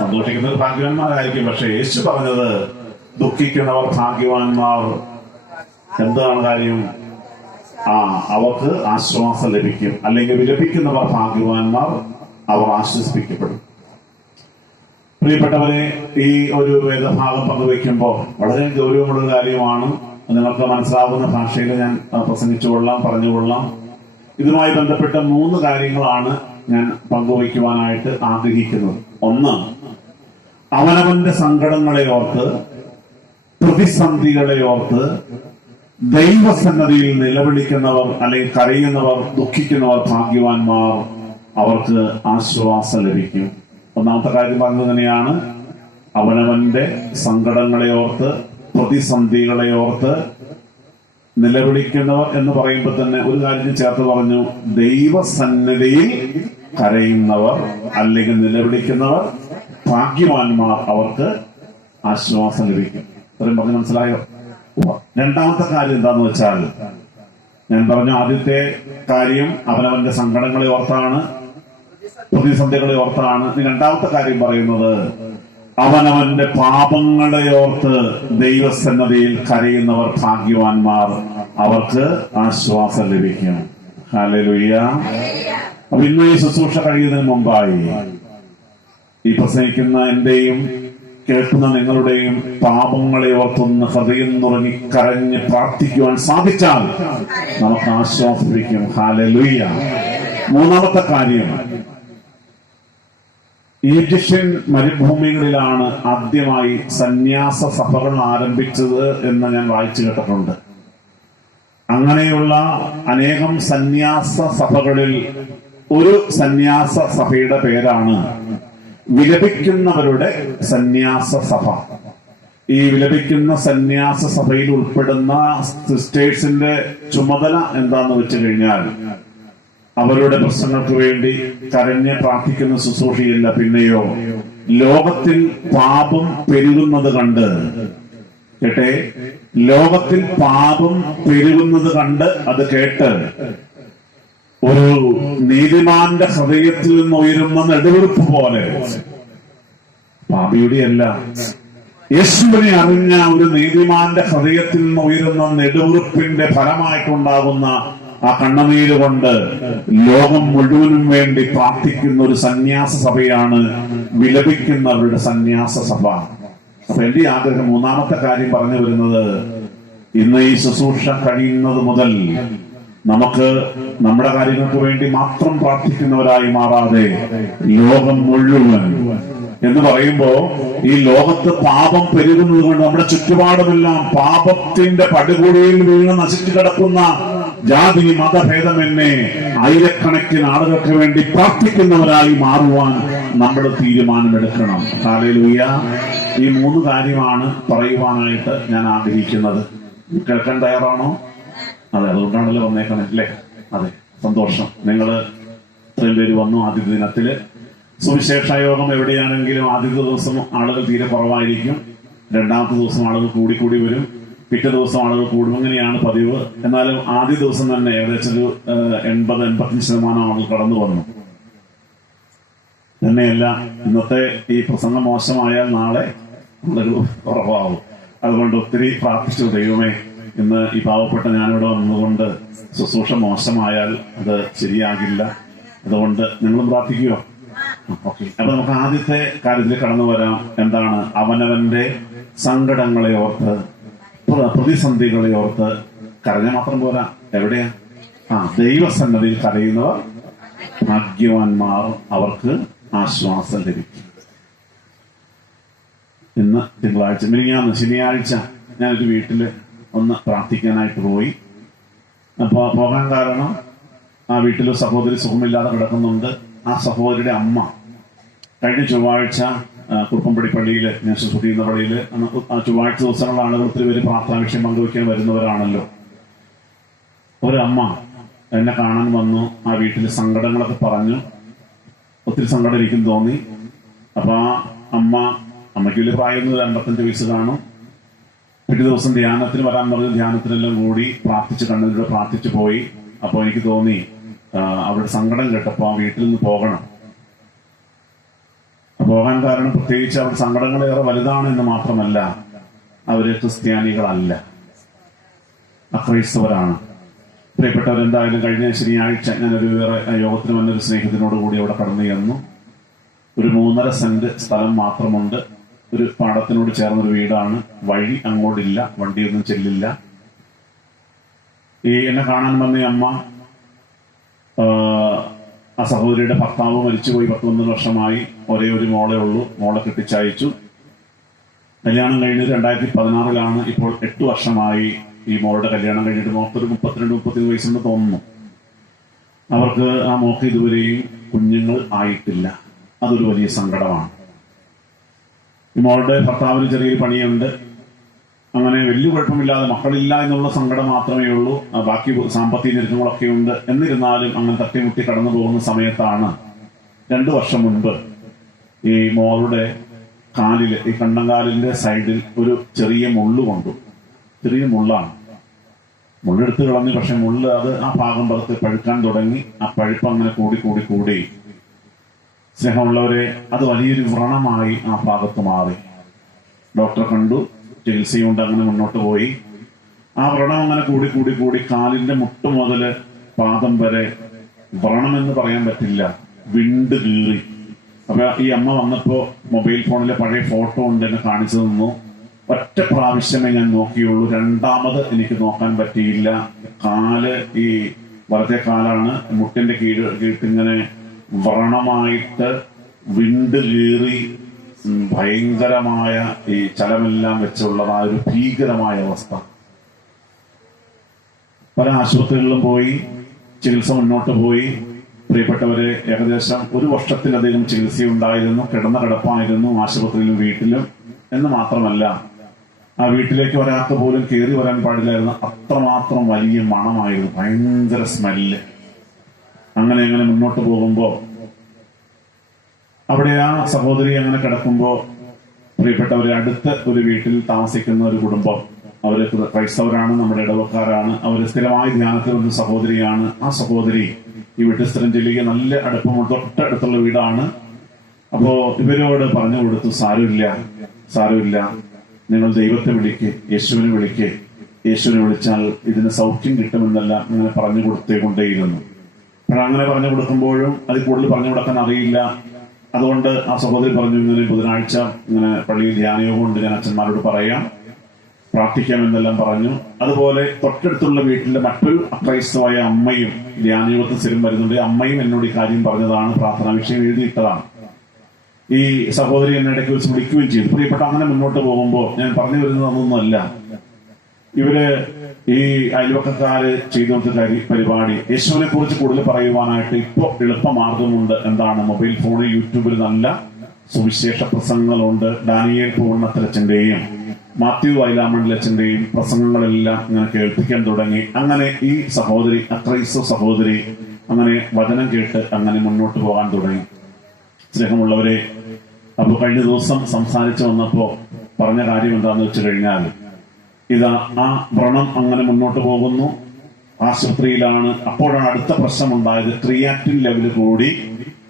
സന്തോഷിക്കുന്നത് ഭാഗ്യവാന്മാരായിരിക്കും. പക്ഷെ യേശു പറഞ്ഞത് ദുഃഖിക്കുന്നവർ ഭാഗ്യവാന്മാർ. എന്താണ് കാര്യം? ആ അവർക്ക് ആശ്വാസം ലഭിക്കും. അല്ലെങ്കിൽ വിലപിക്കുന്നവർ ഭാഗ്യവാന്മാർ അവർ ആശ്വസിപ്പിക്കപ്പെടും. പ്രിയപ്പെട്ടവരെ ഈ ഒരു വേദഭാഗം പങ്കുവെക്കുമ്പോൾ വളരെ ഗൗരവമുള്ള കാര്യമാണ്. നിങ്ങൾക്ക് മനസ്സിലാവുന്ന ഭാഷയിൽ ഞാൻ പ്രസംഗിച്ചുകൊള്ളാം പറഞ്ഞുകൊള്ളാം ഇതുമായി ബന്ധപ്പെട്ട മൂന്ന് കാര്യങ്ങളാണ് ഞാൻ പങ്കുവയ്ക്കുവാനായിട്ട് ആഗ്രഹിക്കുന്നത്. ഒന്ന് അവനവന്റെ സങ്കടങ്ങളെ ഓർത്ത് പ്രതിസന്ധികളെ ഓർത്ത് ദൈവസന്നതിയിൽ നിലവിളിക്കുന്നവർ അല്ലെങ്കിൽ കരയുന്നവർ ദുഃഖിക്കുന്നവർ ഭാഗ്യവാന്മാർ അവർക്ക് ആശ്വാസം ലഭിക്കും. ഒന്നാമത്തെ കാര്യം പറഞ്ഞത് തന്നെയാണ് അവനവന്റെ സങ്കടങ്ങളെ ഓർത്ത് പ്രതിസന്ധികളെ ഓർത്ത് നിലവിളിക്കുന്നവർ എന്ന് പറയുമ്പോൾ തന്നെ ഒരു കാര്യം ചേർത്ത് പറഞ്ഞു. ദൈവസന്നിധിയിൽ കരയുന്നവർ അല്ലെങ്കിൽ നിലവിളിക്കുന്നവർ ഭാഗ്യവാന്മാർ അവർക്ക് ആശ്വാസം ലഭിക്കും. ഇത്രയും പറഞ്ഞ് മനസ്സിലായോ. രണ്ടാമത്തെ കാര്യം എന്താന്ന് വെച്ചാൽ ഞാൻ പറഞ്ഞ ആദ്യത്തെ കാര്യം അവനവന്റെ സങ്കടങ്ങളെ ഓർത്താണ് പ്രതിസന്ധികളെ ഓർത്താണ്. രണ്ടാമത്തെ കാര്യം പറയുന്നത് അവനവന്റെ പാപങ്ങളെ ഓർത്ത് ദൈവസന്നതിയിൽ കരയുന്നവർ ഭാഗ്യവാന്മാർ അവർക്ക് ആശ്വാസം ലഭിക്കും. ഹാലലുയ്യ ശുശ്രൂഷ കഴിയുന്നതിന് മുമ്പായി ഈ പ്രസംഗിക്കുന്ന എന്റെയും കേൾക്കുന്ന നിങ്ങളുടെയും പാപങ്ങളെ ഓർത്തൊന്ന് ഹൃദയം നുറങ്ങി കരഞ്ഞ് പ്രാർത്ഥിക്കുവാൻ സാധിച്ചാൽ നമുക്ക് ആശ്വാസിപ്പിക്കും. ഹാലലുയ്യ മൂന്നാമത്തെ കാര്യം. ഈജിപ്ഷ്യൻ മരുഭൂമികളിലാണ് ആദ്യമായി സന്യാസ സഭകൾ ആരംഭിച്ചത് എന്ന് ഞാൻ വായിച്ചു കേട്ടിട്ടുണ്ട്. അങ്ങനെയുള്ള അനേകം സന്യാസ സഭകളിൽ ഒരു സന്യാസ സഭയുടെ പേരാണ് വിലപിക്കുന്നവരുടെ സന്യാസ സഭ. ഈ വിലപിക്കുന്ന സന്യാസ സഭയിൽ ഉൾപ്പെടുന്ന സിസ്റ്റേഴ്സിന്റെ ചുമതല എന്താന്ന് വെച്ചു കഴിഞ്ഞാൽ അവരുടെ പ്രശ്നങ്ങൾക്ക് വേണ്ടി കരഞ്ഞ് പ്രാർത്ഥിക്കുന്ന ശുശ്രൂഷയില്ല പിന്നെയോ ലോകത്തിൽ പാപം പെരുകുന്നത് കണ്ട് കേട്ടെ? ലോകത്തിൽ പാപം പെരുകുന്നത് കണ്ട് അത് കേട്ട് ഒരു നീതിമാന്റെ ഹൃദയത്തിൽ നിന്ന് ഉയരുന്ന നെടുവെറുപ്പ് പോലെ. പാപിയുടെ അല്ല. യേശുവിനെ അറിഞ്ഞ ഒരു നീതിമാന്റെ ഹൃദയത്തിൽ നിന്ന് ഉയരുന്ന നെടുവെറുപ്പിന്റെ ഫലമായിട്ടുണ്ടാകുന്ന ആ കണ്ണുനീര് കൊണ്ട് ലോകം മുഴുവനും വേണ്ടി പ്രാർത്ഥിക്കുന്ന ഒരു സന്യാസ സഭയാണ് വിലപിക്കുന്നവരുടെ സന്യാസ സഭ എന്റെ ആഗ്രഹം മൂന്നാമത്തെ കാര്യം പറഞ്ഞു വരുന്നത് ഇന്ന് ഈ ശുശ്രൂഷ കഴിയുന്നത് മുതൽ നമുക്ക് നമ്മുടെ കാര്യങ്ങൾക്ക് വേണ്ടി മാത്രം പ്രാർത്ഥിക്കുന്നവരായി മാറാതെ ലോകം മുഴുവൻ. എന്ന് പറയുമ്പോ ഈ ലോകത്ത് പാപം പെരുകുന്നത് കൊണ്ട് നമ്മുടെ ചുറ്റുപാടുമെല്ലാം പാപത്തിന്റെ പടുകൂടിയിൽ വീണ് നശിച്ചു കിടക്കുന്ന ജാതി മതഭേദമെന്നെ ആയിരക്കണക്കിന് ആളുകൾക്ക് വേണ്ടി പ്രാർത്ഥിക്കുന്നവരായി മാറുവാൻ നമ്മൾ തീരുമാനമെടുക്കണം. കാലയിലൂയ ഈ മൂന്ന് കാര്യമാണ് പറയുവാനായിട്ട് ഞാൻ ആഗ്രഹിക്കുന്നത്. കേൾക്കാൻ തയ്യാറാണോ? അതെ അതുകൊണ്ടാണല്ലോ വന്നേക്കണേ അല്ലേ? അതെ സന്തോഷം. നിങ്ങൾ ഇത്രയും പേര് വന്നു ആദ്യ ദിനത്തിൽ. സുവിശേഷ യോഗം എവിടെയാണെങ്കിലും ആദ്യത്തെ ദിവസം ആളുകൾ തീരെ കുറവായിരിക്കും. രണ്ടാമത്തെ ദിവസം ആളുകൾ കൂടിക്കൂടി വരും. പിറ്റേ ദിവസം ആളുകൾ കൂടും. അങ്ങനെയാണ് പതിവ്. എന്നാലും ആദ്യ ദിവസം തന്നെ ഏകദേശം ഒരു എൺപത് എൺപത്തഞ്ച് ശതമാനം ആളുകൾ കടന്നു വന്നു. തന്നെയല്ല ഇന്നത്തെ ഈ പ്രസംഗം മോശമായാൽ നാളെ ഒരു കുറവാകും അതുകൊണ്ട് ഒത്തിരി പ്രാർത്ഥിച്ചു ദൈവമേ ഇന്ന് ഈ പാവപ്പെട്ട ഞാനിവിടെ വന്നതുകൊണ്ട് ശുശ്രൂഷ മോശമായാൽ അത് ശരിയാകില്ല. അതുകൊണ്ട് നിങ്ങളും പ്രാർത്ഥിക്കുമോ ഓക്കെ. അപ്പൊ നമുക്ക് ആദ്യത്തെ കാര്യത്തിൽ കടന്നു വരാം. എന്താണ്? അവനവന്റെ സങ്കടങ്ങളെ ഓർത്ത് പ്ര- പ്രതിസന്ധികളെ ഓർത്ത് കരഞ്ഞ മാത്രം പോരാ. എവിടെയാ? ആ ദൈവസന്നതിയിൽ കരയുന്നവർ ഭാഗ്യവാന്മാർ അവർക്ക് ആശ്വാസം ലഭിക്കുന്നത്. ഇന്ന് തിങ്കളാഴ്ച മിനിങ്ങാന്ന് ശനിയാഴ്ച ഞാനൊരു വീട്ടിൽ ഒന്ന് പ്രാർത്ഥിക്കാനായിട്ട് പോയി. അപ്പൊ പോകാൻ കാരണം ആ വീട്ടിൽ സഹോദരി സുഖമില്ലാതെ കിടക്കുന്നുണ്ട്. ആ സഹോദരിയുടെ അമ്മ കഴിഞ്ഞ ചൊവ്വാഴ്ച കുറുപ്പംപടി പള്ളിയിൽ ഞാൻ ശുശ്രൂഷ ചെയ്യുന്ന പള്ളിയിൽ ആ ചൊവ്വാഴ്ച ദിവസങ്ങളിൽ ആളുകൾ ഒത്തിരി പേര് പ്രാർത്ഥനാ വിഷയം പങ്കുവയ്ക്കാൻ വരുന്നവരാണല്ലോ. ഒരമ്മ എന്നെ കാണാൻ വന്നു ആ വീട്ടിലെ സങ്കടങ്ങളൊക്കെ പറഞ്ഞു. ഒത്തിരി സങ്കടം എനിക്കും തോന്നി. അപ്പൊ ആ അമ്മ അമ്മയ്ക്ക് വലിയ പ്രായം അമ്പത്തഞ്ച് വയസ്സ് കാണും. പിറ്റേ ദിവസം ധ്യാനത്തിന് വരാൻ പറഞ്ഞ് ധ്യാനത്തിനെല്ലാം കൂടി പ്രാർത്ഥിച്ച് കണ്ണതിലൂടെ പ്രാർത്ഥിച്ചു പോയി. അപ്പോൾ എനിക്ക് തോന്നി അവിടെ സങ്കടം കേട്ടപ്പോ ആ വീട്ടിൽ നിന്ന് പോകണം. പോകാൻ കാരണം പ്രത്യേകിച്ച് അവർ സങ്കടങ്ങളേറെ വലുതാണ് എന്ന് മാത്രമല്ല അവർ ക്രിസ്ത്യാനികളല്ല. അക്രൈസ്തവരാണ് പ്രിയപ്പെട്ടവരെന്തായാലും കഴിഞ്ഞ ശനിയാഴ്ച ഞാനൊരു വേറെ യോഗത്തിന് വന്നൊരു സ്നേഹിതനോട് കൂടി അവിടെ കടന്നു ചെന്നു. ഒരു മൂന്നര സെന്റ് സ്ഥലം മാത്രമുണ്ട്. ഒരു പാടത്തിനോട് ചേർന്നൊരു വീടാണ്. വഴി അങ്ങോട്ടില്ല വണ്ടിയൊന്നും ചെല്ലില്ല. ഈ എന്നെ കാണാൻ വന്ന അമ്മ ആ, സഹോദരിയുടെ ഭർത്താവ് മരിച്ചുപോയി പത്ത് പന്ത്രണ്ട് വർഷമായി. ഒരേ ഒരു മോളെ ഉള്ളൂ. മോളെ കെട്ടിച്ചയച്ചു. കല്യാണം കഴിഞ്ഞത് രണ്ടായിരത്തി പതിനാറിലാണ്. ഇപ്പോൾ എട്ട് വർഷമായി. ഈ മോളുടെ കല്യാണം കഴിഞ്ഞിട്ട് ഒരു മുപ്പത്തിരണ്ട് മുപ്പത്തിയൊന്ന് വയസ്സുണ്ട് തോന്നുന്നു. അവർക്ക് ആ മോക്ക് ഇതുവരെയും കുഞ്ഞുങ്ങൾ ആയിട്ടില്ല. അതൊരു വലിയ സങ്കടമാണ്. ഈ മോളുടെ ഭർത്താവിന് ചെറിയൊരു പണിയുണ്ട്. അങ്ങനെ വലിയ കുഴപ്പമില്ലാതെ മക്കളില്ല എന്നുള്ള സങ്കടം മാത്രമേ ഉള്ളൂ. ബാക്കി സാമ്പത്തിക ഞെരുക്കങ്ങളൊക്കെ ഉണ്ട്. എന്നിരുന്നാലും അങ്ങനെ തട്ടിമുട്ടി കടന്നു പോകുന്ന സമയത്താണ് രണ്ടു വർഷം മുൻപ് ഈ മോളുടെ കാലിൽ ഈ കണ്ണങ്കാലിന്റെ സൈഡിൽ ഒരു ചെറിയ മുള്ളു കൊണ്ടു. ചെറിയ മുള്ളാണ്. മുള്ളെടുത്ത് കളഞ്ഞു പക്ഷെ മുള്ള് അത് ആ ഭാഗം പറത്ത് പഴുക്കാൻ തുടങ്ങി ആ പഴുപ്പ് അങ്ങനെ കൂടി കൂടി കൂടി. സ്നേഹമുള്ളവരെ അത് വലിയൊരു വ്രണമായി ആ ഭാഗത്ത് മാറി. ഡോക്ടറെ കണ്ടു ചികിത്സയുണ്ട് അങ്ങനെ മുന്നോട്ട് പോയി. ആ വ്രണം അങ്ങനെ കൂടി കൂടി കൂടി കാലിന്റെ മുട്ട് മുതൽ പാദം വരെ വ്രണം എന്ന് പറയാൻ പറ്റില്ല. വിണ്ട് കീറി. അപ്പൊ ഈ അമ്മ വന്നപ്പോ മൊബൈൽ ഫോണിലെ പഴയ ഫോട്ടോ ഉണ്ട് എന്നെ കാണിച്ചു തന്നു. ഒറ്റ പ്രാവശ്യമേ ഞാൻ നോക്കിയുള്ളൂ. രണ്ടാമത് എനിക്ക് നോക്കാൻ പറ്റിയില്ല. കാൽ ഈ വലത്തെ കാലാണ്. മുട്ടിന്റെ കീഴ് കീഴ്ത്തിങ്ങനെ വ്രണമായിട്ട് വിണ്ട് കീറി ഭയങ്കരമായ ഈ ചലമെല്ലാം വെച്ചുള്ളതായ ഒരു ഭീകരമായ അവസ്ഥ. പല ആശുപത്രികളിലും പോയി ചികിത്സ മുന്നോട്ട് പോയി. പ്രിയപ്പെട്ടവരെ ഏകദേശം ഒരു വർഷത്തിലധികം ചികിത്സയുണ്ടായിരുന്നു കിടന്ന കിടപ്പായിരുന്നു ആശുപത്രിയിലും വീട്ടിലും. എന്ന് മാത്രമല്ല ആ വീട്ടിലേക്ക് വരാത്ത പോലും കയറി വരാൻ പാടില്ലായിരുന്നു. അത്രമാത്രം വലിയ മണമായിരുന്നു. ഭയങ്കര സ്മെല്ല്. അങ്ങനെ അങ്ങനെ മുന്നോട്ട് പോകുമ്പോ അവിടെ ആ സഹോദരി അങ്ങനെ കിടക്കുമ്പോ പ്രിയപ്പെട്ടവരെ അടുത്ത ഒരു വീട്ടിൽ താമസിക്കുന്ന ഒരു കുടുംബം. അവർ ക്രൈസ്തവരാണ് നമ്മുടെ ഇടവക്കാരാണ്. അവർ സ്ഥിരമായി ധ്യാനത്തിൽ ഒരു സഹോദരിയാണ്. ആ സഹോദരി ഈ വീട്ടിൽ സ്ഥിരം ചെല്ലുക നല്ല അടുപ്പമുള്ള തൊട്ടടുത്തുള്ള വീടാണ്. അപ്പോ ഇവരോട് പറഞ്ഞു കൊടുത്തു സാരമില്ല സാരമില്ല. നിങ്ങൾ ദൈവത്തെ വിളിക്ക് യേശുവിനെ വിളിക്ക്. യേശുവിനെ വിളിച്ചാൽ ഇതിന് സൗഖ്യം കിട്ടുമെന്നല്ല ഇങ്ങനെ പറഞ്ഞു കൊടുത്തേ കൊണ്ടേയിരുന്നു അപ്പോൾ അങ്ങനെ പറഞ്ഞു കൊടുക്കുമ്പോഴും അത് കൂടുതൽ പറഞ്ഞു കൊടുക്കാൻ അറിയില്ല. അതുകൊണ്ട് ആ സഹോദരി പറഞ്ഞു ഇങ്ങനെ ബുധനാഴ്ച ഇങ്ങനെ പള്ളിയിൽ ധ്യാനയോഗം ഉണ്ട് ഞാൻ അച്ഛന്മാരോട് പറയാം. പ്രാർത്ഥിക്കാം എന്നെല്ലാം പറഞ്ഞു. അതുപോലെ തൊട്ടടുത്തുള്ള വീട്ടിലെ മറ്റൊരു അക്രൈസ്തവായ അമ്മയും ധ്യാനയോഗത്തിൽ സ്ഥിരം വരുന്നുണ്ട്. അമ്മയും എന്നോട് ഈ കാര്യം പറഞ്ഞതാണ് പ്രാർത്ഥനാ വിഷയം എഴുതിയിട്ടതാണ്. ഈ സഹോദരി എന്നെ ഇടയ്ക്ക് വെച്ച് വിളിക്കുകയും ചെയ്തു. പ്രിയപ്പെട്ട അങ്ങനെ മുന്നോട്ട് പോകുമ്പോൾ ഞാൻ പറഞ്ഞു വരുന്നത് അതൊന്നുമല്ല ഇവർ ഈ അയൽവക്കക്കാര് ചെയ്തുകൊടുത്ത പരിപാടി യേശുവിനെ കുറിച്ച് കൂടുതൽ പറയുവാനായിട്ട് ഇപ്പോൾ എളുപ്പ മാർഗമുണ്ട് എന്താണ്? മൊബൈൽ ഫോണിൽ യൂട്യൂബിൽ നല്ല സുവിശേഷ പ്രസംഗങ്ങളുണ്ട്. ഡാനിയേൽ പൂർണത്തിലച്ചന്റെയും മാത്യു വൈലാമണ്ഡലച്ചന്റെയും പ്രസംഗങ്ങളെല്ലാം ഇങ്ങനെ കേൾപ്പിക്കാൻ തുടങ്ങി. അങ്ങനെ ഈ സഹോദരി അക്രൈസ്തവ സഹോദരി അങ്ങനെ വചനം കേട്ട് അങ്ങനെ മുന്നോട്ട് പോകാൻ തുടങ്ങി. സ്നേഹമുള്ളവരെ അപ്പോൾ കഴിഞ്ഞ ദിവസം സംസാരിച്ചു വന്നപ്പോ പറഞ്ഞ കാര്യം എന്താന്ന് വെച്ച് കഴിഞ്ഞാൽ ഇതാ ആ വ്രണം അങ്ങനെ മുന്നോട്ട് പോകുന്നു. ആശുപത്രിയിലാണ് അപ്പോഴാണ് അടുത്ത പ്രശ്നം ഉണ്ടായത് ക്രിയാറ്റിൻ ലെവൽ കൂടി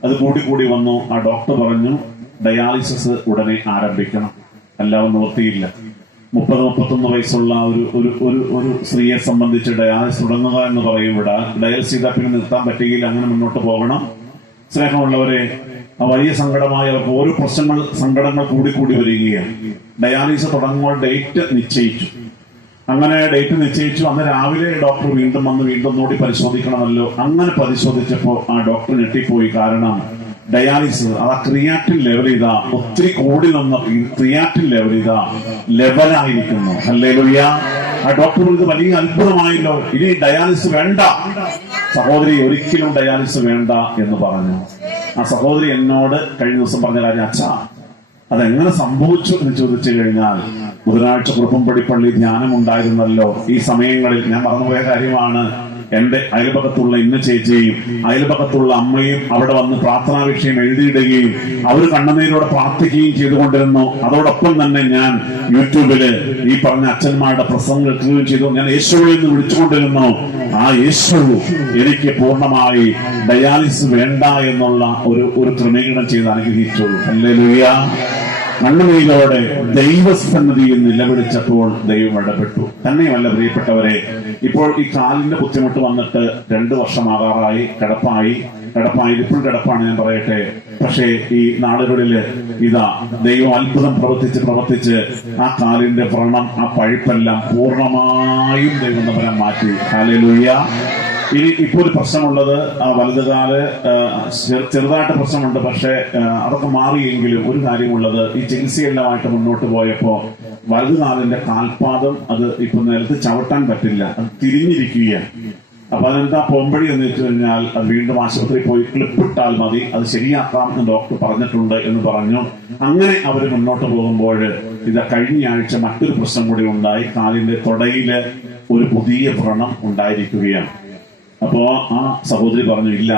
അത് കൂടി കൂടി വന്നു. ആ ഡോക്ടർ പറഞ്ഞു ഡയാലിസിസ് ഉടനെ ആരംഭിക്കണം. അല്ലാതെ നിർത്തിയില്ല മുപ്പത് മുപ്പത്തൊന്ന് വയസ്സുള്ള ഒരു ഒരു ഒരു ഒരു സ്ത്രീയെ സംബന്ധിച്ച് ഡയാലിസിസ് തുടങ്ങുക എന്ന് പറയും ഇവിടെ ഡയാലിസിസ് ചെയ്താൽ പിന്നെ നിർത്താൻ പറ്റുകയില്ല അങ്ങനെ മുന്നോട്ട് പോകണം. സ്നേഹമുള്ളവരെ വലിയ സങ്കടമായ ഓരോ പ്രശ്നങ്ങൾ സങ്കടങ്ങൾ കൂടിക്കൂടി കൂടി വരികയാണ്. ഡയാലിസിസ് തുടങ്ങുമ്പോൾ ഡേറ്റ് നിശ്ചയിച്ചു. അങ്ങനെ ഡേറ്റ് നിശ്ചയിച്ചു. അന്ന് രാവിലെ ഡോക്ടർ വീണ്ടും വന്ന് വീണ്ടും നോടി പരിശോധിക്കണമല്ലോ. അങ്ങനെ പരിശോധിച്ചപ്പോൾ ആ ഡോക്ടർ ഞെട്ടിപ്പോയി. കാരണം ഡയാലിസിസ് അത് ആ ക്രിയാറ്റിൻ ലെവൽ ഇതാ ഒത്തിരി കൂടി നിന്ന് ക്രിയാറ്റിൻ ലെവൽ ഇതാ ലെവലായിരിക്കുന്നു. അല്ലേ ആ ഡോക്ടർ ഇത് വലിയ അത്ഭുതമായല്ലോ. ഇനി ഡയാലിസിസ് വേണ്ട. സഹോദരി ഒരിക്കലും ഡയാലിസിസ് വേണ്ട എന്ന് പറഞ്ഞു. ആ സഹോദരി എന്നോട് കഴിഞ്ഞ ദിവസം പറഞ്ഞ കാര്യം അച്ഛാ അതെങ്ങനെ സംഭവിച്ചു? എന്ന് ചോദിച്ചു കഴിഞ്ഞാൽ ബുധനാഴ്ച കുറുപ്പംപടി പള്ളി ധ്യാനം ഉണ്ടായിരുന്നല്ലോ ഈ സമയങ്ങളിൽ ഞാൻ പറഞ്ഞുപോയ കാര്യമാണ്. എന്റെ അയൽപക്കത്തുള്ള ഇന്ന ചേച്ചിയും അയൽപക്കത്തുള്ള അമ്മയും അവിടെ വന്ന് പ്രാർത്ഥനാ വിഷയം എഴുതിയിടുകയും അവർ കണ്ണുനീരോടെ പ്രാർത്ഥിക്കുകയും ചെയ്തുകൊണ്ടിരുന്നു. അതോടൊപ്പം തന്നെ ഞാൻ യൂട്യൂബിൽ ഈ പറഞ്ഞ അച്ഛന്മാരുടെ പ്രസംഗം കേൾക്കുകയും ചെയ്തു. ഞാൻ യേശുവിൽ നിന്ന് വിളിച്ചുകൊണ്ടിരുന്നു. ആ യേശു എനിക്ക് പൂർണമായി ഡയാലിസിസ് വേണ്ട എന്നുള്ള ഒരു ഒരു ക്രമീകരണം ചെയ്ത് അനുഗ്രഹിച്ചു. ഹല്ലേലൂയ. കണ്ണുനീരോടെ ദൈവസന്നതിയിൽ നിലവിളിച്ചപ്പോൾ ദൈവം ഇടപെട്ടു. തന്നെയുമല്ല പ്രിയപ്പെട്ടവരെ ഇപ്പോൾ ഈ കാലിന്റെ ബുദ്ധിമുട്ട് വന്നിട്ട് രണ്ടു വർഷമാകാറായി കിടപ്പായി. കിടപ്പായി ഇപ്പോഴും കിടപ്പാണ് ഞാൻ പറയട്ടെ. പക്ഷേ ഈ നാടുകളിൽ ഇതാ ദൈവം അത്ഭുതം പ്രവർത്തിച്ച് പ്രവർത്തിച്ച് ആ കാലിന്റെ വ്രണം ആ പഴുപ്പെല്ലാം പൂർണമായും ദൈവം മാറ്റി. ഹാലലൂയ ഇനി ഇപ്പോൾ ഒരു പ്രശ്നമുള്ളത് ആ വലതുകാൽ ചെറുതായിട്ട് പ്രശ്നമുണ്ട് പക്ഷെ അതൊക്കെ മാറിയെങ്കിലും ഒരു കാര്യമുള്ളത് ഈ ചികിത്സയെല്ലാമായിട്ട് മുന്നോട്ട് പോയപ്പോ വലതുകാലിന്റെ കാൽപാദം അത് ഇപ്പൊ നിലത്ത് ചവിട്ടാൻ പറ്റില്ല അത് തിരിഞ്ഞിരിക്കുകയാണ്. അപ്പൊ അതെന്താ പൊമ്പടി എന്ന് വെച്ച് കഴിഞ്ഞാൽ അത് വീണ്ടും ആശുപത്രി പോയി ക്ലിപ്പിട്ടാൽ മതി അത് ശരിയാക്കാം എന്ന് ഡോക്ടർ പറഞ്ഞിട്ടുണ്ട് എന്ന് പറഞ്ഞു. അങ്ങനെ അവർ മുന്നോട്ട് പോകുമ്പോൾ ഇത് കഴിഞ്ഞ ആഴ്ച മറ്റൊരു പ്രശ്നം കൂടി ഉണ്ടായി കാലിന്റെ തൊടയിൽ ഒരു പുതിയ വ്രണം ഉണ്ടായിരിക്കുകയാണ്. അപ്പോ ആ സഹോദരി പറഞ്ഞു ഇല്ല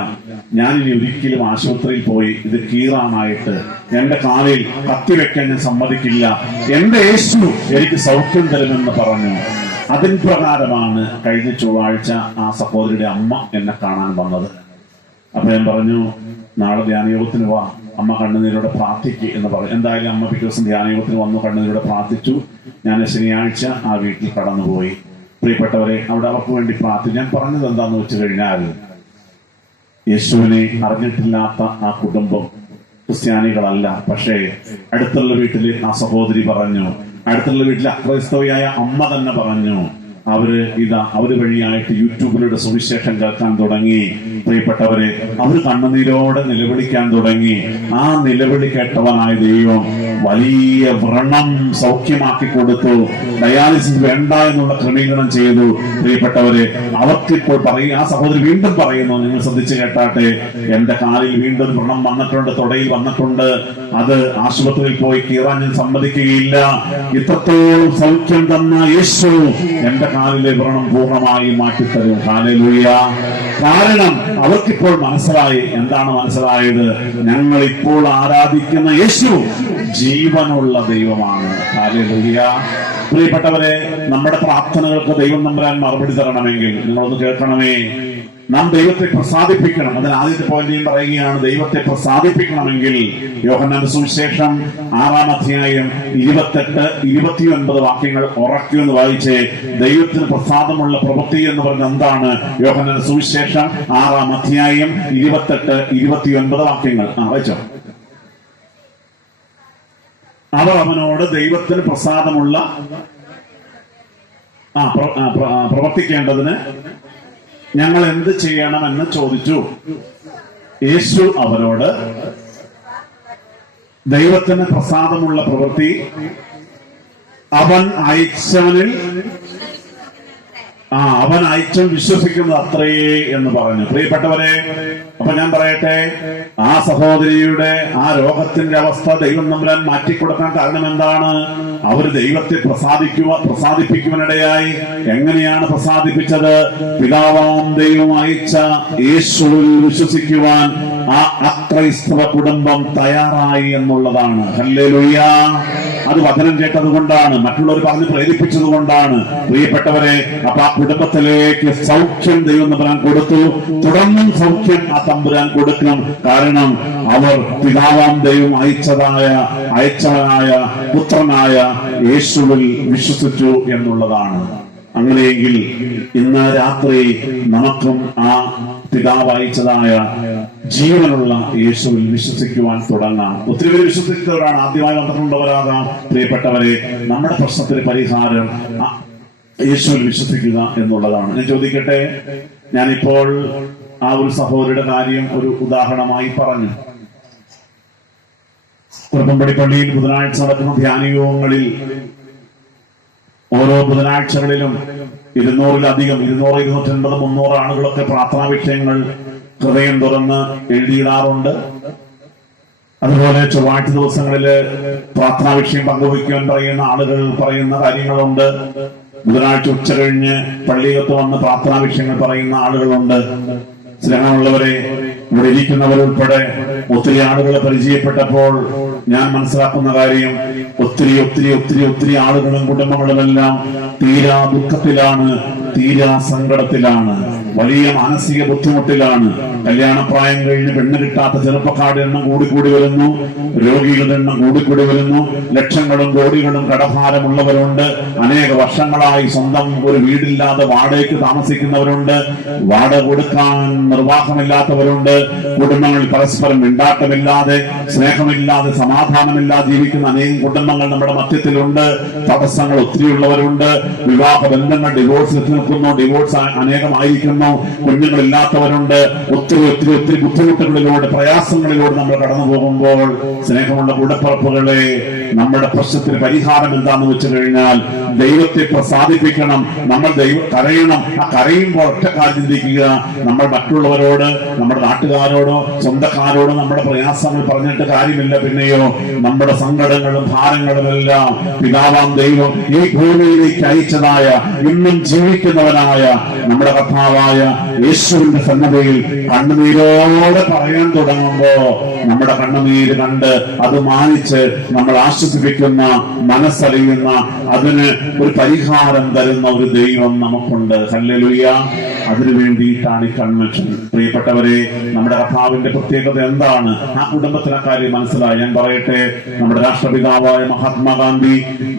ഞാൻ ഇനി ഒരിക്കലും ആശുപത്രിയിൽ പോയി ഇത് കീറാനായിട്ട് എന്റെ കാലിൽ കത്തിവെക്കാൻ ഞാൻ സമ്മതിക്കില്ല. എന്റെ യേശു എനിക്ക് സൗഖ്യം തരുമെന്ന് പറഞ്ഞു. അതിൻ പ്രകാരമാണ് കഴിഞ്ഞ ചൊവ്വാഴ്ച ആ സഹോദരിയുടെ അമ്മ എന്നെ കാണാൻ വന്നത്. അപ്പൊ ഞാൻ പറഞ്ഞു നാളെ ധ്യാനയോഗത്തിന് വാ. അമ്മ കണ്ണുനീരോടെ പ്രാർത്ഥിക്കുക എന്ന് പറഞ്ഞു. എന്തായാലും അമ്മ പിറ്റേ ദിവസം ധ്യാനയോഗത്തിന് വന്നു കണ്ണുനീരോടെ പ്രാർത്ഥിച്ചു. ഞാൻ ശനിയാഴ്ച ആ വീട്ടിൽ കടന്നുപോയി. പ്രിയപ്പെട്ടവരെ അവിടെ അവർക്ക് വേണ്ടി പ്രാർത്ഥിച്ചു. ഞാൻ പറഞ്ഞത് എന്താന്ന് വെച്ച് കഴിഞ്ഞാൽ യേശുവിനെ അറിഞ്ഞിട്ടില്ലാത്ത ആ കുടുംബം ക്രിസ്ത്യാനികളല്ല. പക്ഷേ അടുത്തുള്ള വീട്ടിൽ ആ സഹോദരി പറഞ്ഞു അടുത്തുള്ള വീട്ടിലെ അക്രൈസ്തവയായ അമ്മ തന്നെ പറഞ്ഞു അവർ ഇതാ അവർ വഴിയായിട്ട് യൂട്യൂബിലൂടെ സുവിശേഷം കേൾക്കാൻ തുടങ്ങി. പ്രിയപ്പെട്ടവരെ അവർ കണ്ണുനീരോടെ നിലവിളിക്കാൻ തുടങ്ങി. ആ നിലവിളി കേട്ടവനായ ദൈവം വലിയ വ്രണം സൗഖ്യമാക്കി കൊടുത്തു. ഡയാലിസിസ് വേണ്ട എന്നുള്ള ക്രമീകരണം ചെയ്തു. പ്രിയപ്പെട്ടവരെ അവർക്കിപ്പോൾ പറയും ആ സഹോദരി വീണ്ടും പറയുന്നു നിങ്ങൾ ശ്രദ്ധിച്ചു കേട്ടാട്ടെ എന്റെ കാലിൽ വീണ്ടും വ്രണം വന്നിട്ടുണ്ട് തുടയിൽ വന്നിട്ടുണ്ട്. അത് ആശുപത്രിയിൽ പോയി കീറാൻ ഞാൻ സമ്മതിക്കുകയില്ല. ഇത്രത്തോളം സൗഖ്യം തന്ന യേശു എന്റെ കാലിലെ വ്രണം പൂർണമായി മാറ്റിത്തരും. കാലലൂയ കാരണം അവർക്കിപ്പോൾ മനസ്സിലായി. എന്താണ് മനസ്സിലായത്? ഞങ്ങൾ ഇപ്പോൾ ആരാധിക്കുന്ന യേശു ജീവനുള്ള ദൈവമാണ്. കാലലൂയ പ്രിയപ്പെട്ടവരെ നമ്മുടെ പ്രാർത്ഥനകൾക്ക് ദൈവം നമ്പരാൻ മറുപടി തരണമെങ്കിൽ നിങ്ങളൊന്ന് കേൾക്കണമേ. നാം ദൈവത്തെ പ്രസാദിപ്പിക്കണം. അതിൽ ആദ്യത്തെ പോയിന്റ് ഞാൻ പറയുകയാണ് ദൈവത്തെ പ്രസാദിപ്പിക്കണമെങ്കിൽ യോഹന്നാന്റെ സുവിശേഷം ആറാം അധ്യായം ഇരുപത്തെട്ട് ഇരുപത്തിയൊൻപത് വാക്യങ്ങൾ ഉറക്കുമെന്ന് വായിച്ച് ദൈവത്തിന് പ്രസാദമുള്ള പ്രവൃത്തി എന്ന് പറഞ്ഞ എന്താണ്? യോഹന്നാന്റെ സുവിശേഷം ആറാം അധ്യായം ഇരുപത്തെട്ട് ഇരുപത്തിയൊൻപത് വാക്യങ്ങൾ. ആ വായിച്ചോ. അവർ അവനോട് ദൈവത്തിന് പ്രസാദമുള്ള ആ പ്ര- ആ, പ്രവർത്തിക്കേണ്ടതിന് ഞങ്ങൾ എന്ത് ചെയ്യണം എന്ന് ചോദിച്ചു. യേശു അവരോട് ദൈവത്തിന് പ്രസാദമുള്ള പ്രവൃത്തി അവൻ അയച്ചവനിൽ ആ അവൻ അയച്ചും വിശ്വസിക്കുന്നത് അത്രയേ എന്ന് പറഞ്ഞു. പ്രിയപ്പെട്ടവരെ അപ്പൊ ഞാൻ പറയട്ടെ ആ സഹോദരിയുടെ ആ രോഗത്തിന്റെ അവസ്ഥ ദൈവം നമ്പരാൻ മാറ്റിക്കൊടുക്കാൻ കാരണം എന്താണ്? അവർ ദൈവത്തെ പ്രസാദിക്കുക പ്രസാദിപ്പിക്കുവാനിടയായി എങ്ങനെയാണ് പ്രസാദിപ്പിച്ചത്? പിതാവാം ദൈവം അയച്ച യേശുവിൽ വിശ്വസിക്കുവാൻ ആ അക്രൈസ്തവ കുടുംബം തയ്യാറായി എന്നുള്ളതാണ്. അത് വചനം കേട്ടത് കൊണ്ടാണ് മറ്റുള്ളവർ പറഞ്ഞ് പ്രേരിപ്പിച്ചത് കൊണ്ടാണ് പ്രിയപ്പെട്ടവരെ അപ്പൊ ആ കുടുംബത്തിലേക്ക് സൗഖ്യം ദൈവം തമ്പുരാൻ കൊടുത്തു. തുടർന്നും സൗഖ്യം ആ തമ്പുരാൻ കൊടുക്കണം. കാരണം അവർ പിതാവാം ദൈവം അയച്ചതായ അയച്ചവനായ പുത്രനായ യേശുവിൽ വിശ്വസിച്ചു എന്നുള്ളതാണ്. അങ്ങനെയെങ്കിൽ ഇന്ന് രാത്രി നമുക്കും ആ പിതാവ് അയച്ചതായ ജീവനുള്ള യേശുവിൽ വിശ്വസിക്കുവാൻ തുടങ്ങാം. ഒത്തിരി പേര് വിശ്വസിക്കുന്നവരാണ്. ആദ്യമായി വന്നിട്ടുള്ളവരാകാം പ്രിയപ്പെട്ടവരെ നമ്മുടെ പ്രശ്നത്തിന് പരിഹാരം യേശുവിൽ വിശ്വസിക്കുക എന്നുള്ളതാണ്. ഞാൻ ചോദിക്കട്ടെ? ഞാനിപ്പോൾ ആ ഒരു സഹോദരിയുടെ കാര്യം ഒരു ഉദാഹരണമായി പറഞ്ഞു. കുറുപ്പമ്പടി പള്ളിയിൽ ബുധനാഴ്ച നടക്കുന്ന ധ്യാനയോഗങ്ങളിൽ ഓരോ ബുധനാഴ്ചകളിലും ഇരുന്നൂറിലധികം ഇരുന്നൂറ് ഇരുന്നൂറ്റൻപത് മുന്നൂറ് ആളുകളൊക്കെ പ്രാർത്ഥനാ വിഷയങ്ങൾ ഹൃദയം തുറന്ന് എഴുതിയിടാറുണ്ട്. അതുപോലെ ചൊവ്വാഴ്ച ദിവസങ്ങളിൽ പ്രാർത്ഥനാ വിഷയം പങ്കുവയ്ക്കാൻ പറയുന്ന ആളുകൾ പറയുന്ന കാര്യങ്ങളുണ്ട്. ബുധനാഴ്ച ഉച്ച കഴിഞ്ഞ് പള്ളിയിലൊക്കെ വന്ന് പ്രാർത്ഥനാ വിഷയങ്ങൾ പറയുന്ന ആളുകളുണ്ട്. സ്നേഹമുള്ളവരെ ഇവിടെ ഇരിക്കുന്നവരുൾപ്പെടെ ഒത്തിരി ആളുകളെ പരിചയപ്പെട്ടപ്പോൾ ഞാൻ മനസ്സിലാക്കുന്ന കാര്യം ഒത്തിരി ഒത്തിരി ഒത്തിരി ഒത്തിരി ആളുകളും കുടുംബങ്ങളുമെല്ലാം തീരാ ദുഃഖത്തിലാണ് തീരാ സങ്കടത്തിലാണ്. വലിയ മാനസിക ബുദ്ധിമുട്ടിലാണ്. കല്യാണപ്രായം കഴിഞ്ഞ് പെണ്ണ് കിട്ടാത്ത ചെറുപ്പക്കാരുടെ എണ്ണം കൂടിക്കൂടി വരുന്നു. രോഗികളുടെ എണ്ണം കൂടിക്കൂടി വരുന്നു. ലക്ഷങ്ങളും കോടികളും കടഭാരമുള്ളവരുണ്ട്. അനേക വർഷങ്ങളായി സ്വന്തം ഒരു വീടില്ലാതെ വാടകയ്ക്ക് താമസിക്കുന്നവരുണ്ട്. വാടക കൊടുക്കാൻ നിർവാഹമില്ലാത്തവരുണ്ട്. കുടുംബങ്ങൾ പരസ്പരം മിണ്ടാട്ടമില്ലാതെ സ്നേഹമില്ലാതെ സമാധാനമില്ലാതെ ജീവിക്കുന്ന അനേകം കുടുംബങ്ങൾ നമ്മുടെ മധ്യത്തിലുണ്ട്. തടസ്സങ്ങൾ ഒത്തിരിയുള്ളവരുണ്ട്. വിവാഹ ബന്ധങ്ങൾ ഡിവോഴ്സ് നിൽക്കുന്നു. ഡിവോഴ്സ് അനേകമായിരിക്കുന്നു. കുഞ്ഞുങ്ങളില്ലാത്തവരുണ്ട്. ഒത്തിരി ഒത്തിരി ഒത്തിരി ബുദ്ധിമുട്ടുകളിലൂടെ പ്രയാസങ്ങളിലൂടെ നമ്മൾ കടന്നു പോകുമ്പോൾ സ്നേഹമുള്ള കൂടപ്പറപ്പുകളെ നമ്മുടെ പ്രശ്നത്തിന് പരിഹാരം എന്താണെന്ന് വെച്ച് കഴിഞ്ഞാൽ ദൈവത്തെ പ്രസാദിപ്പിക്കണം. നമ്മൾ ദൈവം കരയണം. ആ കരയുമ്പോൾ ഒറ്റ കാര്യം ചിന്തിക്കുക. നമ്മൾ മറ്റുള്ളവരോട് നമ്മുടെ നാട്ടുകാരോടോ സ്വന്തക്കാരോടോ നമ്മുടെ പ്രയാസങ്ങൾ പറഞ്ഞിട്ട് കാര്യമില്ല പിന്നെയോ. നമ്മുടെ സങ്കടങ്ങളും ഭാരങ്ങളും എല്ലാം പിതാവാം ദൈവം ഈ ഭൂമിയിലേക്ക് അയച്ചതായ ഇന്നും ജീവിക്കുന്നവനായ നമ്മുടെ കർത്താവായ യേശുവിന്റെ സന്നദ്ധയിൽ കണ്ണുനീരോടെ പറയാൻ തുടങ്ങുമ്പോ നമ്മുടെ കണ്ണുനീര് കണ്ട് അത് മാനിച്ച് നമ്മൾ ആശ്വസിപ്പിക്കുന്ന മനസ്സറിയുന്ന അതിന് ഒരു പരിഹാരം തരുന്ന ഒരു ദൈവം നമുക്കുണ്ട്. ഹല്ലേലൂയ. അതിനു വേണ്ടിയിട്ടാണ് ഈ കൺവെൻഷൻ. പ്രിയപ്പെട്ടവരെ നമ്മുടെ കഥാവിന്റെ പ്രത്യേകത എന്താണ്? ആ കുടുംബത്തിലെ കാര്യം മനസ്സിലായി. ഞാൻ പറയട്ടെ നമ്മുടെ രാഷ്ട്രപിതാവായ മഹാത്മാഗാന്ധി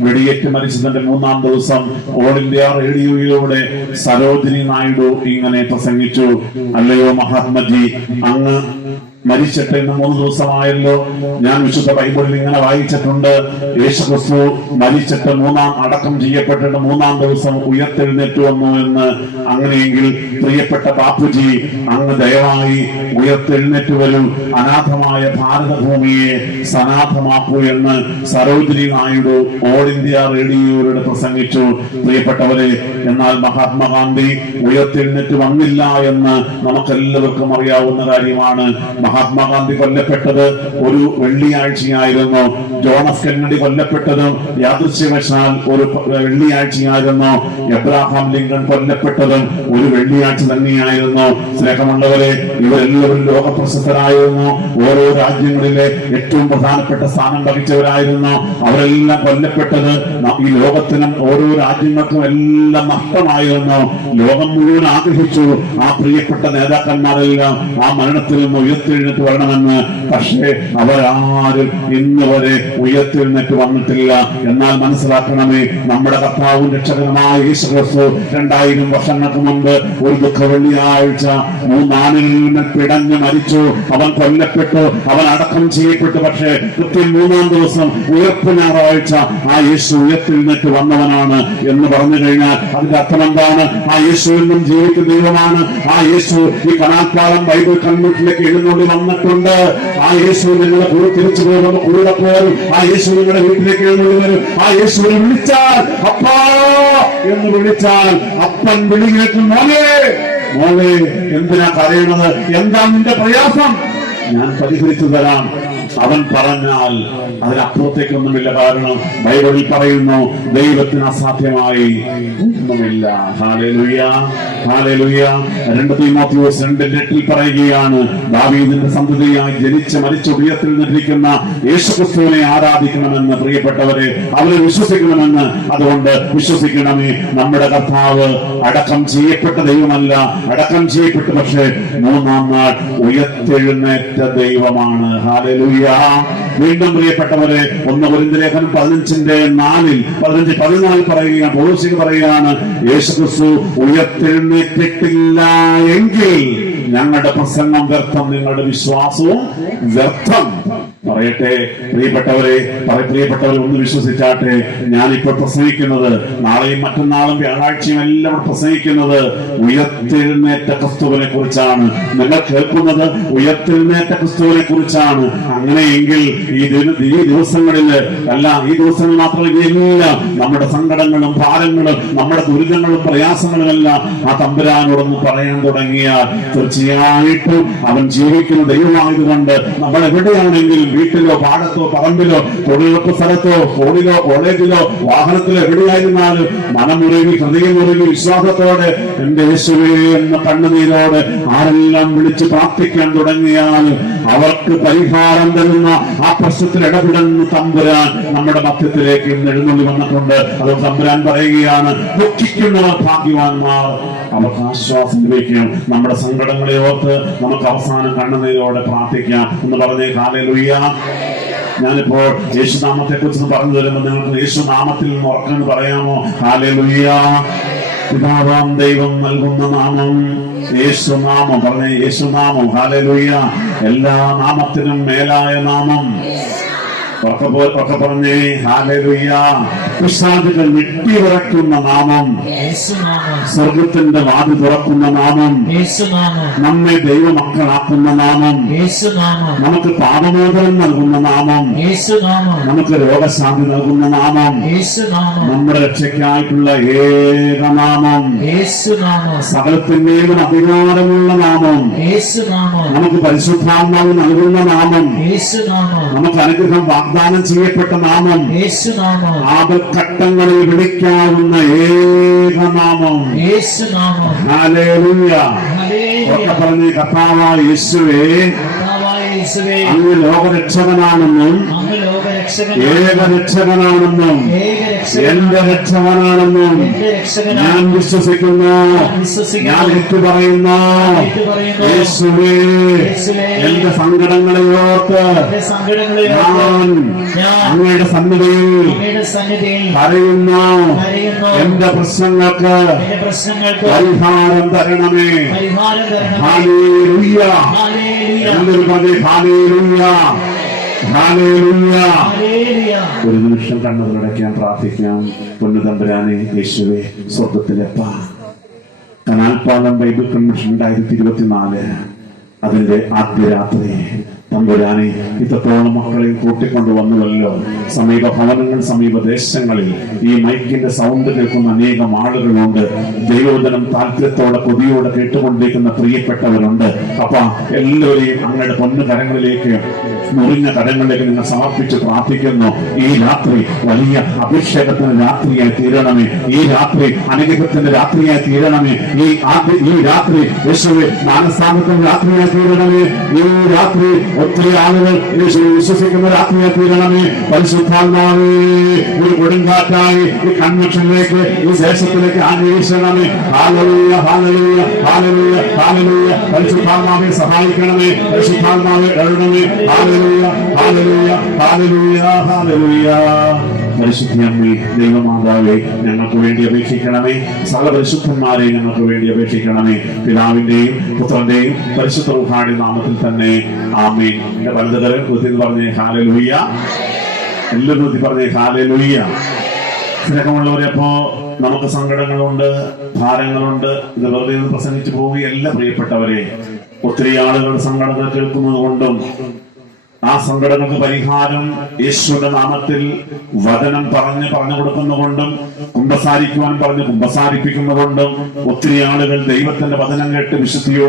വെടിയേറ്റ് മരിച്ചതിന്റെ മൂന്നാം ദിവസം ഓൾ ഇന്ത്യ റേഡിയോയിലൂടെ സരോജിനി നായിഡു ഇങ്ങനെ പ്രസംഗിച്ചു. അല്ലയോ മഹാത്മജി അങ്ങ് മരിച്ചിട്ട് ഇന്ന് മൂന്ന് ദിവസമായല്ലോ. ഞാൻ വിശുദ്ധ ബൈബിളിൽ ഇങ്ങനെ വായിച്ചിട്ടുണ്ട്. യേശുക്രിസ്തു മരിച്ചിട്ട് മൂന്നാം അടക്കം ചെയ്യപ്പെട്ടിട്ട് മൂന്നാം ദിവസം ഉയർത്തെഴുന്നേറ്റ് വന്നു എന്ന്. അങ്ങനെയെങ്കിൽ പ്രിയപ്പെട്ട ബാപ്പുജി അങ്ങ് ദയവായി ഉയർത്തെഴുന്നേറ്റ് വരൂ. അനാഥമായ ഭാരതഭൂമിയെ സനാഥമാക്കൂ എന്ന് സരോജിനി നായിഡു ഓൾ ഇന്ത്യ റേഡിയോയിലൂടെ പ്രസംഗിച്ചു. പ്രിയപ്പെട്ടവരെ എന്നാൽ മഹാത്മാഗാന്ധി ഉയർത്തെഴുന്നേറ്റ് വന്നില്ല എന്ന് നമുക്കെല്ലാവർക്കും അറിയാവുന്ന കാര്യമാണ്. മഹാത്മാഗാന്ധി കൊല്ലപ്പെട്ടത് ഒരു വെള്ളിയാഴ്ചയായിരുന്നു. ജോൺ എഫ് കെന്നഡി കൊല്ലപ്പെട്ടതും യാദൃശ്യവശാൽ ഒരു വെള്ളിയാഴ്ചയായിരുന്നു. എബ്രാഹാം ലിങ്കൺ കൊല്ലപ്പെട്ടതും ഒരു വെള്ളിയാഴ്ച തന്നെയായിരുന്നു. സ്നേഹമുള്ളവരെ ഇവരെല്ലാവരും ലോകപ്രസിദ്ധരായിരുന്നു ഓരോ രാജ്യങ്ങളിലെ ഏറ്റവും പ്രധാനപ്പെട്ട സ്ഥാനം വഹിച്ചവരായിരുന്നു. അവരെല്ലാം കൊല്ലപ്പെട്ടത് ഈ ലോകത്തിനും ഓരോ രാജ്യങ്ങൾക്കും എല്ലാം നഷ്ടമായിരുന്നു. ലോകം മുഴുവൻ ആഗ്രഹിച്ചു ആ പ്രിയപ്പെട്ട നേതാക്കന്മാരെല്ലാം ആ മരണത്തിൽ നിന്ന് ഉയർത്തെഴുന്നേറ്റ് വരണമെന്ന്. പക്ഷേ അവരാരും ഇന്ന് വരെ ഉയർത്തെഴുന്നേറ്റ് വന്നിട്ടില്ല. എന്നാൽ മനസ്സിലാക്കണമേ നമ്മുടെ കർത്താവും രക്ഷകനുമായ യേശു ക്രിസ്തു രണ്ടായിരം വർഷങ്ങൾക്ക് മുമ്പ് ഒരു ദുഃഖ വെള്ളിയാഴ്ച മൂന്നാനിൽ പിടഞ്ഞ് മരിച്ചു. അവൻ കൊല്ലപ്പെട്ടു അവൻ അടക്കം ചെയ്യപ്പെട്ടു. പക്ഷേ കൃത്യം മൂന്നാം ദിവസം ഉയർപ്പ് ഞായറാഴ്ച ആ യേശു ഉയർത്തെഴുന്നേറ്റ് വന്നവനാണ് എന്ന് പറഞ്ഞു കഴിഞ്ഞാൽ അതിന്റെ അർത്ഥം എന്താണ്? ആ യേശു എന്നും ജീവിക്കുന്ന ദൈവമാണ്. ആ യേശു ഈ കണാൽക്കാലം ബൈബിൾ കൺവെൻഷനിലേക്ക് എഴുന്നള്ളി വന്നിട്ടുണ്ട്. ആ യേശു നിങ്ങളെ കൂടെ തിരിച്ചു പോയി നമുക്ക് കൂടെ പോലും ആ യേശു നിങ്ങളുടെ വീട്ടിലേക്ക് വരും. ആ യേശുവിനെ വിളിച്ചാൽ അപ്പാ എന്ന് വിളിച്ചാൽ അപ്പൻ വിളി കേട്ടു മോനെ മോനെ എന്തിനാ കരയണത് എന്താ നിന്റെ പ്രയാസം? ഞാൻ പരിഹരിച്ചു തരാം. അവൻ പറഞ്ഞാൽ അതിനപ്പുറത്തേക്കൊന്നുമില്ല കാരണം ബൈബിളിൽ പറയുന്നു ദൈവത്തിന് അസാധ്യമായി ഒന്നുമില്ല. ഹാലേലുയ ഹാലേലുയ രണ്ട് തീമോത്തിയോസ് രണ്ടിന്റെ എട്ടിൽ പറയുകയാണ് ദാവീദിന്റെ സന്തതിയായി ജനിച്ച് മരിച്ച ഉയരത്തിൽ നിന്നിരിക്കുന്ന യേശുക്രിസ്തുവിനെ ആരാധിക്കണമെന്ന് പ്രിയപ്പെട്ടവരെ അവരെ വിശ്വസിക്കണമെന്ന് അതുകൊണ്ട് വിശ്വസിക്കണമേ. നമ്മുടെ കർത്താവ് അടക്കം ചെയ്യപ്പെട്ട ദൈവമല്ല അടക്കം ചെയ്യപ്പെട്ടു പക്ഷേ മൂന്നാം നാൾ ഉയർത്തെഴുന്നേറ്റ ദൈവമാണ്. ഹാലലുയ വീണ്ടും പ്രിയപ്പെട്ടവരെ ഒന്ന് കുരിന്ത ലേഖനം പതിനഞ്ചിന്റെ നാലിൽ പതിനഞ്ച് പതിനാലിൽ പറയുകയാണ് പോലീസിന് പറയുകയാണ് യേശുക്രിസ്തു ഉയർത്തെഴുന്നേറ്റിട്ടില്ല എങ്കിൽ ഞങ്ങളുടെ പ്രസംഗം വ്യർത്ഥം നിങ്ങളുടെ വിശ്വാസവും വ്യർത്ഥം. പറയട്ടെ പ്രിയപ്പെട്ടവരെ പ്രിയപ്പെട്ടവരെ ഒന്ന് വിശ്വസിച്ചാട്ടെ ഞാനിപ്പോൾ പ്രസംഗിക്കുന്നത് നാളെയും മറ്റന്നാളും വ്യാഴാഴ്ചയും എല്ലാം പ്രസംഗിക്കുന്നത് ഉയർത്തെഴുന്നേറ്റ ക്രിസ്തുവിനെ കുറിച്ചാണ്. നിങ്ങൾ കേൾക്കുന്നത് ഉയർത്തെഴുന്നേറ്റ ക്രിസ്തുവിനെ കുറിച്ചാണ്. അങ്ങനെയെങ്കിൽ ഈ ഈ ദിവസങ്ങളിൽ അല്ല ഈ ദിവസങ്ങൾ മാത്രമല്ല എല്ലാം നമ്മുടെ സങ്കടങ്ങളും ഭാരങ്ങളും നമ്മുടെ ദുരിതങ്ങളും പ്രയാസങ്ങളും എല്ലാം ആ തമ്പുരാനോടൊന്ന് പറയാൻ തുടങ്ങിയാൽ തീർച്ചയായിട്ടും അവൻ ജീവിക്കുന്ന ദൈവമായതുകൊണ്ട് നമ്മൾ എവിടെയാണെങ്കിലും വീട്ടിലോ പാടത്തോ പറമ്പിലോ തൊഴിലുറപ്പ് സ്ഥലത്തോ ഫോണിലോ കോളേജിലോ വാഹനത്തിലോ എവിടെയായിരുന്നാലും മനമുരുകി ഹൃദയമുരുകി വിശ്വാസത്തോടെ എന്റെ യേശുവേ എന്ന കണ്ണുനീരോട് ആരെല്ലാം വിളിച്ച് പ്രാർത്ഥിക്കാൻ തുടങ്ങിയാൽ അവർക്ക് പരിഹാരം തരുന്ന ആ പ്രശ്നത്തിൽ ഇടപെടുന്ന തമ്പുരാൻ നമ്മുടെ മധ്യത്തിലേക്ക് ഇന്ന് എഴുന്നള്ളി വന്നിട്ടുണ്ട്. അത് തമ്പുരാൻ പറയുകയാണ് ദുഃഖിക്കുന്നവർ ഭാഗ്യവാന്മാർ. അവർക്ക് ആശ്വാസം ലഭിക്കും. നമ്മുടെ സങ്കടങ്ങളെ ഓർത്ത് നമുക്ക് അവസാനം കണ്ണുനീരോടെ പ്രാർത്ഥിക്കാം. എന്ന് പറഞ്ഞേ കാലലുയ്യ ഞാനിപ്പോൾ യേശുനാമത്തെ കുറിച്ച് പറഞ്ഞു തരുമ്പോൾ നിങ്ങൾക്ക് യേശുനാമത്തിൽ നിന്ന് ഉറക്കെന്ന് പറയാമോ? കാലലുയ്യ പിതാവാം ദൈവം നൽകുന്ന നാമം യേശുനാമം. പറഞ്ഞ യേശുനാമം. ഹാലലുയ്യ എല്ലാ നാമത്തിനും മേലായ നാമം. ఒక్క ఒక్క పొరని హాలే ഹാലലുയ്യ പിശാചുകൾ വെട്ടിവിറക്കുന്ന നാമം യേശുനാമം സ്വർഗത്തിന്റെ വാതി തുറക്കുന്ന നാമം യേശുനാമം നമ്മെ ദൈവമക്കളാക്കുന്ന നാമം യേശുനാമം നമുക്ക് പാപമോചനം നൽകുന്ന നാമം യേശുനാമം നമുക്ക് രോഗശാന്തി നൽകുന്ന നാമം യേശുനാമം നമ്മുടെ രക്ഷയ്ക്കായിട്ടുള്ള ഏകനാമം യേശുനാമം സകലത്തിന്റെയും അധികാരമുള്ള നാമം യേശുനാമം നമുക്ക് പരിശുദ്ധാത്മാവ് നൽകുന്ന നാമം യേശുനാമം നമുക്ക് അനുഗ്രഹം വാഗ്ദാനം ചെയ്യപ്പെട്ട നാമം യേശുനാമം ആപഘട്ടങ്ങളിൽ വിളിക്കാവുന്ന ഏകനാമം. ഒക്കെ പറഞ്ഞ് കർത്താവായ യേശുവേ യേശുവേ അങ്ങ് ലോകരക്ഷകനാണെന്നും ഏകരക്ഷകനാണെന്നും ഏക രക്ഷകനാണ് എന്റെ രക്ഷകനാണെന്നും ഞാൻ വിശ്വസിക്കുന്നു. ഞാൻ ഏറ്റുപറയുന്നു ഏറ്റുപറയുന്നു. യേശുവേ. എന്റെ സങ്കടങ്ങളെ ഓർത്ത് ഞാൻ അങ്ങയുടെ സന്നിധിയിൽ കരയുന്നു. എന്റെ പ്രശ്നങ്ങൾക്ക് പരിഹാരം തരണമേ പരിഹാരം തരണം ഹാലേലൂയ ഹല്ലേലൂയ. എല്ലാവരും പറഞ്ഞേ. ഒരു നിമിഷം കണ്ണുകളടയ്ക്കാൻ പ്രാർത്ഥിക്കാം. പൊന്നുതമ്പുരാനെ യേശുവെ സ്വർഗത്തിലെത്താം കനാൽപ്പാലം ബൈബിൾ കൺവെൻഷൻ രണ്ടായിരത്തി ഇരുപത്തിനാല്. അതിന്റെ ആദ്യ രാത്രി. തമ്പുരാനെ ഇത്രത്തോളം മക്കളെ കൂട്ടിക്കൊണ്ടു വന്നുവല്ലോ സമീപ ഭവനങ്ങൾ സമീപ ദേശങ്ങളിൽ ഈ മൈക്കിന്റെ സൗണ്ട് കേൾക്കുന്ന അനേകം ആളുകളുണ്ട്. ദൈവോദനം താല്പര്യത്തോടെ കൊതിയോടെ കേട്ടുകൊണ്ടിരിക്കുന്ന പ്രിയപ്പെട്ടവരുണ്ട്. അപ്പ എല്ലാവരെയും അങ്ങയുടെ പൊന്നു കരങ്ങളിലേക്ക് മുറിഞ്ഞ കടങ്ങളിലേക്ക് നിങ്ങൾ സമർപ്പിച്ച് പ്രാർത്ഥിക്കുന്നു. ഈ രാത്രി വലിയ അഭിഷേകത്തിന് രാത്രിയായി തീരണമേ. ഈ രാത്രി അനുഗ്രഹത്തിന്റെ രാത്രിയായി തീരണമേ. ഈ ഈ രാത്രി യേശുവെ മാനസാന്തത്തിന്റെ രാത്രിയായി തീരണമേ. ഈ രാത്രി ഒത്തിരി ആളുകൾ യേശുവെ വിശ്വസിക്കുന്ന രാത്രിയായി തീരണമേ. പരിശുദ്ധാത്മാവേ ഒരു കൊടുങ്കാറ്റായി ഈ കൺവെക്ഷനിലേക്ക് ഈ ശേഷത്തിലേക്ക് ആഗ്രഹിക്കണമേ ഹാലലൂയ ഹാലലൂയ ഹാലലൂയ ഹാലലൂയ. പരിശുദ്ധാത്മാവെ സഹായിക്കണമേ. പരിശുദ്ധാത്മാവെ എഴുതണമേ ഹാലലൂയ. ഹാലലൂയ ഹാലലൂയ ഹാലലൂയ പരിശുദ്ധി അമ്മേ ദൈവമാതാവേ ഞങ്ങൾക്ക് വേണ്ടി അപേക്ഷിക്കണമേ. സകല പരിശുദ്ധന്മാരെ ഞങ്ങൾക്ക് വേണ്ടി അപേക്ഷിക്കണമേ. പിതാവിന്റെയും പുത്രന്റെയും പരിശുദ്ധ റുഹാടി നാമത്തിൽ തന്നെ. ആമേൻ. എന്റെ വലുതകരം കൃത്യം പറഞ്ഞേ ഹാലലുയ്യ എല്ലാവരും കൃത്യം പറഞ്ഞേ ഹാലലുയ്യ സ്നേഹമുള്ളവരെ നമുക്ക് സങ്കടങ്ങളുണ്ട് ഭാരങ്ങളുണ്ട്. ഇത് വെറുതെ പ്രസംഗിച്ചു പോവുകയല്ല പ്രിയപ്പെട്ടവരെ. ഒത്തിരി ആളുകൾ സങ്കടങ്ങൾ കേൾക്കുന്നത് കൊണ്ടും ആ സങ്കടങ്ങൾക്ക് പരിഹാരം യേശുവിന്റെ നാമത്തിൽ വചനം പറഞ്ഞ് പറഞ്ഞു കൊടുക്കുന്നതുകൊണ്ടും കുമ്പസാരിക്കുവാൻ പറഞ്ഞ് കുമ്പസാരിപ്പിക്കുന്നതുകൊണ്ടും ഒത്തിരി ആളുകൾ ദൈവത്തിന്റെ വചനം കേട്ട് വിശുദ്ധിയോട്